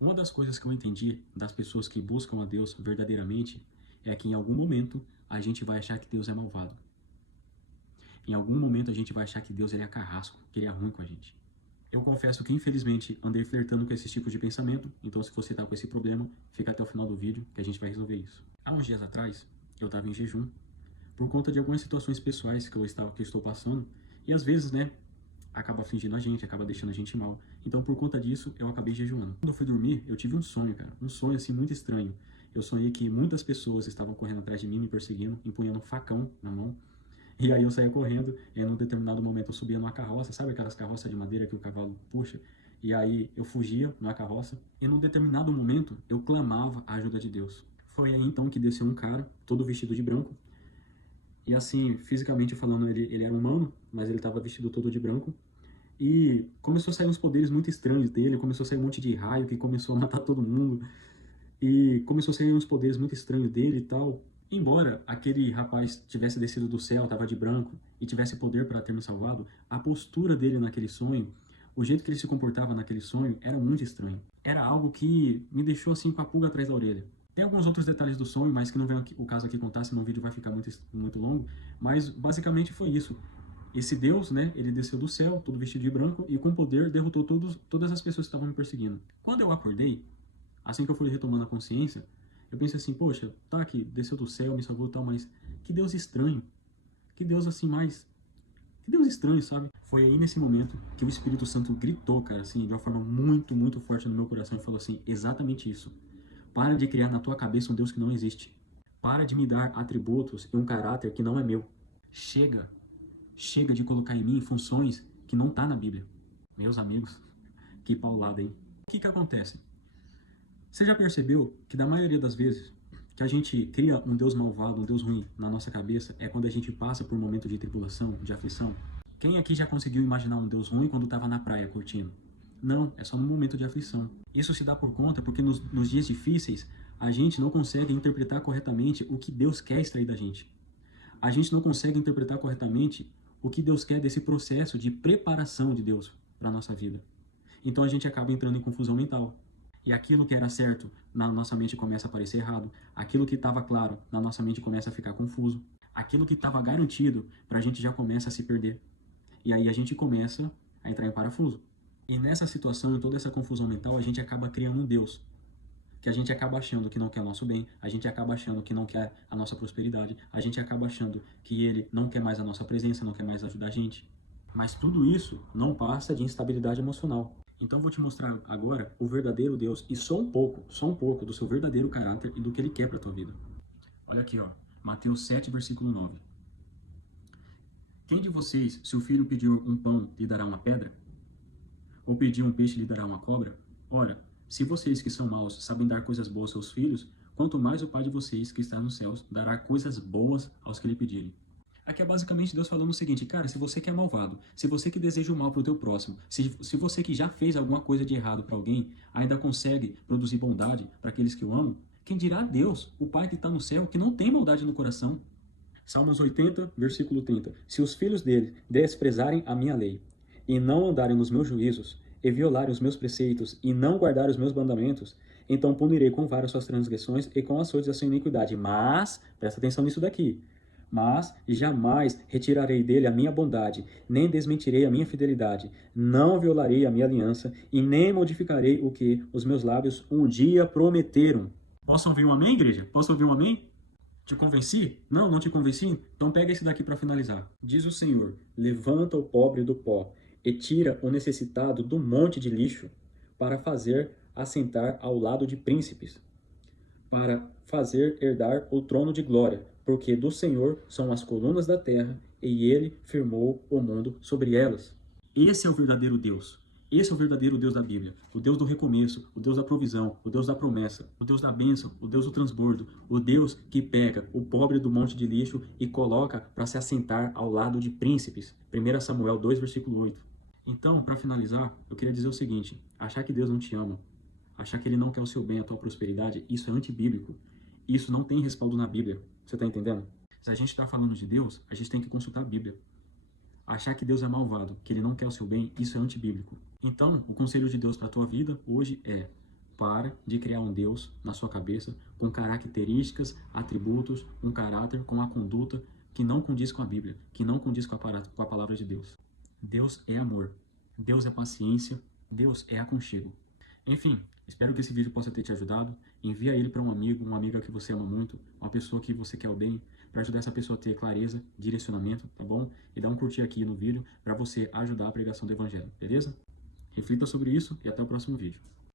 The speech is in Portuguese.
Uma das coisas que eu entendi das pessoas que buscam a Deus verdadeiramente é que em algum momento a gente vai achar que Deus é malvado. Em algum momento a gente vai achar que Deus ele é carrasco, que ele é ruim com a gente. Eu confesso que infelizmente andei flertando com esse tipo de pensamento, então se você está com esse problema, fica até o final do vídeo que a gente vai resolver isso. Há uns dias atrás, eu estava em jejum, por conta de algumas situações pessoais que eu estou passando, e às vezes, né, acaba afligindo a gente, acaba deixando a gente mal. Então, por conta disso, eu acabei jejuando. Quando eu fui dormir, eu tive um sonho, cara. Um sonho, assim, muito estranho. Eu sonhei que muitas pessoas estavam correndo atrás de mim, me perseguindo, empunhando um facão na mão. E aí eu saía correndo, e num determinado momento eu subia numa carroça, sabe aquelas carroças de madeira que o cavalo puxa? E aí eu fugia numa carroça, e num determinado momento eu clamava a ajuda de Deus. Foi aí então que desceu um cara, todo vestido de branco, e assim, fisicamente falando, ele era humano, mas ele estava vestido todo de branco, e começou a sair uns poderes muito estranhos dele, começou a sair um monte de raio que começou a matar todo mundo. E começou a sair uns poderes muito estranhos dele e tal. Embora aquele rapaz tivesse descido do céu, estava de branco, e tivesse poder para ter me salvado, a postura dele naquele sonho, o jeito que ele se comportava naquele sonho, era muito estranho. Era algo que me deixou assim com a pulga atrás da orelha. Tem alguns outros detalhes do sonho, mas que não vem o caso aqui contar, senão o vídeo vai ficar muito longo. Mas basicamente foi isso. Esse Deus, né, ele desceu do céu, todo vestido de branco, e com poder derrotou todas as pessoas que estavam me perseguindo. Quando eu acordei, assim que eu fui retomando a consciência, eu pensei assim, poxa, tá aqui, desceu do céu, me salvou e tal, mas que Deus estranho. Que Deus assim mais... Que Deus estranho, sabe? Foi aí nesse momento que o Espírito Santo gritou, cara, assim, de uma forma muito forte no meu coração e falou assim, exatamente isso. Para de criar na tua cabeça um Deus que não existe. Para de me dar atributos e um caráter que não é meu. Chega. Chega de colocar em mim funções que não tá na Bíblia. Meus amigos, que paulada, hein? O que que acontece? Você já percebeu que da maioria das vezes que a gente cria um Deus malvado, um Deus ruim na nossa cabeça é quando a gente passa por um momento de tribulação, de aflição? Quem aqui já conseguiu imaginar um Deus ruim quando estava na praia curtindo? Não, é só no momento de aflição. Isso se dá por conta porque nos dias difíceis a gente não consegue interpretar corretamente o que Deus quer extrair da gente. A gente não consegue interpretar corretamente o que Deus quer desse processo de preparação de Deus para a nossa vida. Então a gente acaba entrando em confusão mental. E aquilo que era certo na nossa mente começa a parecer errado. Aquilo que estava claro na nossa mente começa a ficar confuso. Aquilo que estava garantido para a gente já começa a se perder. E aí a gente começa a entrar em parafuso. E nessa situação, em toda essa confusão mental, a gente acaba criando um Deus que a gente acaba achando que não quer o nosso bem, a gente acaba achando que não quer a nossa prosperidade, a gente acaba achando que ele não quer mais a nossa presença, não quer mais ajudar a gente. Mas tudo isso não passa de instabilidade emocional. Então eu vou te mostrar agora o verdadeiro Deus e só um pouco do seu verdadeiro caráter e do que ele quer para a tua vida. Olha aqui, ó, Mateus 7, versículo 9. Quem de vocês, se o filho pedir um pão, lhe dará uma pedra? Ou pedir um peixe, lhe dará uma cobra? Ora, se vocês que são maus sabem dar coisas boas aos seus filhos, quanto mais o Pai de vocês que está nos céus dará coisas boas aos que lhe pedirem. Aqui é basicamente Deus falando o seguinte, cara, se você que é malvado, se você que deseja o mal para o teu próximo, se você que já fez alguma coisa de errado para alguém, ainda consegue produzir bondade para aqueles que o amam, quem dirá Deus, o Pai que está no céu, que não tem maldade no coração? Salmos 80, versículo 30. Se os filhos dele desprezarem a minha lei, e não andarem nos meus juízos, e violarem os meus preceitos, e não guardarem os meus mandamentos, então punirei com várias suas transgressões e com açoites a sua iniquidade. Mas, presta atenção nisso daqui, mas jamais retirarei dele a minha bondade, nem desmentirei a minha fidelidade, não violarei a minha aliança, e nem modificarei o que os meus lábios um dia prometeram. Posso ouvir um amém, igreja? Posso ouvir um amém? Te convenci? Não, não te convenci? Então pega esse daqui para finalizar. Diz o Senhor: levanta o pobre do pó e tira o necessitado do monte de lixo, para fazer assentar ao lado de príncipes, para fazer herdar o trono de glória, porque do Senhor são as colunas da terra, e ele firmou o mundo sobre elas. Esse é o verdadeiro Deus. Esse é o verdadeiro Deus da Bíblia. O Deus do recomeço, o Deus da provisão, o Deus da promessa, o Deus da bênção, o Deus do transbordo, o Deus que pega o pobre do monte de lixo e coloca para se assentar ao lado de príncipes. 1 Samuel 2, versículo 8. Então, para finalizar, eu queria dizer o seguinte: achar que Deus não te ama, achar que ele não quer o seu bem, a tua prosperidade, isso é antibíblico. Isso não tem respaldo na Bíblia. Você está entendendo? Se a gente está falando de Deus, a gente tem que consultar a Bíblia. Achar que Deus é malvado, que ele não quer o seu bem, isso é antibíblico. Então, o conselho de Deus para a tua vida hoje é: Para de criar um Deus na sua cabeça com características, atributos, um caráter, com uma conduta que não condiz com a Bíblia, que não condiz com a palavra de Deus. Deus é amor, Deus é paciência, Deus é aconchego. Enfim, espero que esse vídeo possa ter te ajudado. Envia ele para um amigo, uma amiga que você ama muito, uma pessoa que você quer o bem, para ajudar essa pessoa a ter clareza, direcionamento, tá bom? E dá um curtir aqui no vídeo para você ajudar a pregação do Evangelho, beleza? Reflita sobre isso e até o próximo vídeo.